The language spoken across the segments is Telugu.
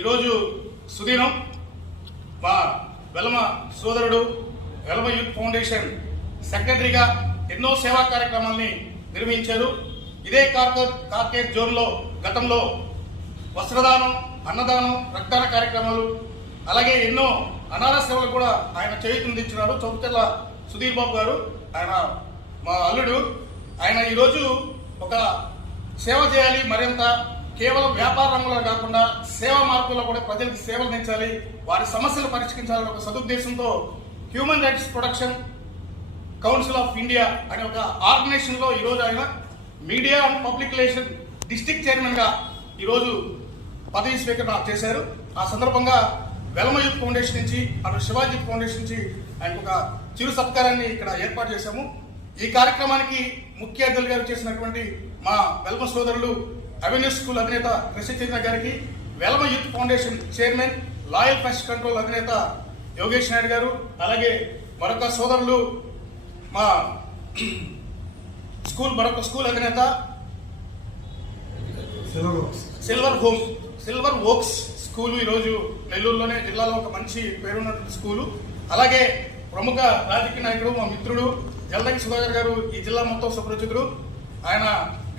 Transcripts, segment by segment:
ఈరోజు సుదీనం మా వెలమ సోదరుడు వెలమ యూత్ ఫౌండేషన్ సెక్రటరీగా ఎన్నో సేవా కార్యక్రమాల్ని నిర్వహించారు. ఇదే కార్కేట్ జోన్లో గతంలో వస్త్రదానం, అన్నదానం, రక్తదాన కార్యక్రమాలు, అలాగే ఎన్నో అనాథ సేవలు కూడా ఆయన చేయూతనిచ్చినారు. చౌకచెల్ల సుధీర్ బాబు గారు, ఆయన మా అల్లుడు. ఆయన ఈరోజు ఒక సేవ చేయాలి, మరింత కేవలం వ్యాపార రంగంలో కాకుండా సేవా మార్గంలో కూడా ప్రజలకు సేవలు అందించాలి, వారి సమస్యలు పరిష్కరించాలని ఒక సదుద్దేశంతో human rights protection council of India అనే ఒక ఆర్గనైజేషన్లో ఈరోజు ఆయన media and public relation district చైర్మన్గా ఈరోజు పదవి స్వీకరణ చేశారు. ఆ సందర్భంగా వెలమ యూత్ ఫౌండేషన్ నుంచి, అటు శివాజీ ఫౌండేషన్ నుంచి ఆయనకు ఒక చిరు సత్కారాన్ని ఇక్కడ ఏర్పాటు చేశాము. ఈ కార్యక్రమానికి ముఖ్య అతిథులుగా చేసినటువంటి మా వెలమ సోదరులు అవెన్యూ స్కూల్ అధినేత కృష్ణచంద్ర గారికి, Velama youth foundation chairman, loyal pest control అధినేత యోగేష్ నాయుడు గారు, అలాగే మరొక సోదరులు మా స్కూల్ అధినేత సిల్వర్ ఓక్స్ స్కూలు, ఈరోజు నెల్లూరులోనే జిల్లాలో ఒక మంచి పేరున్నటువంటి స్కూలు. అలాగే ప్రముఖ రాజకీయ నాయకుడు, మా మిత్రుడు జల్దంకి సుధాకర్ గారు, ఈ జిల్లా మొత్తం సుపరిచితుడు. ఆయన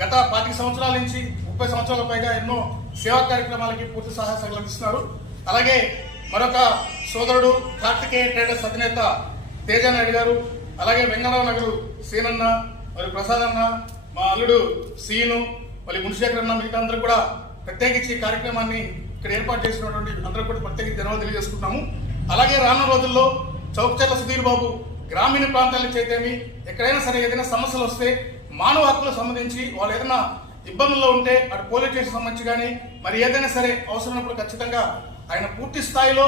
గత 25 సంవత్సరాల నుంచి 30 సంవత్సరాల పైగా ఎన్నో సేవా కార్యక్రమాలకి పూర్తి సహాయ సహకారాలు అందిస్తున్నారు. అలాగే మరొక సోదరుడు కార్తికేయ ట్రేడర్స్ అధినేత తేజానాయుడు గారు, అలాగే వెంగళరావు నగరు సీనన్న, మరి ప్రసాద్ అన్న, మా అల్లుడు సీను, మళ్ళీ మునిశేఖర్ అన్న, మిగతా అందరూ కూడా ప్రత్యేకించి కార్యక్రమాన్ని ఇక్కడ ఏర్పాటు చేసినటువంటి అందరూ కూడా ప్రత్యేకించి ధన్యవాదాలు తెలియజేసుకుంటున్నాము. అలాగే రానున్న రోజుల్లో చౌకచెర్ల సుధీర్ బాబు గ్రామీణ ప్రాంతాలకు చేతేమి, ఎక్కడైనా సరే ఏదైనా సమస్యలు వస్తే మానవ హక్కులకు సంబంధించి వాళ్ళు ఏదైనా ఇబ్బందుల్లో ఉంటే అటు పోలీస్ స్టేషన్ సంబంధించి కానీ మరి ఏదైనా సరే అవసరమైనప్పుడు ఖచ్చితంగా ఆయన పూర్తి స్థాయిలో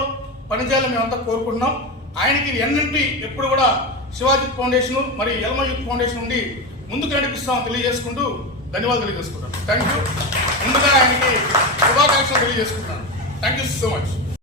పనిచేయాలని మేమంతా కోరుకుంటున్నాం. ఆయనకి ఎన్నింటి ఎప్పుడు కూడా శివాజీ ఫౌండేషన్ మరి వెలమ యూత్ ఫౌండేషన్ నుండి ముందుకు నడిపిస్తామని తెలియజేసుకుంటూ ధన్యవాదాలు తెలియజేసుకుంటాను. Thank you. ముందుగా ఆయనకి శుభాకాంక్షలు తెలియజేసుకుంటున్నాను. Thank you so much.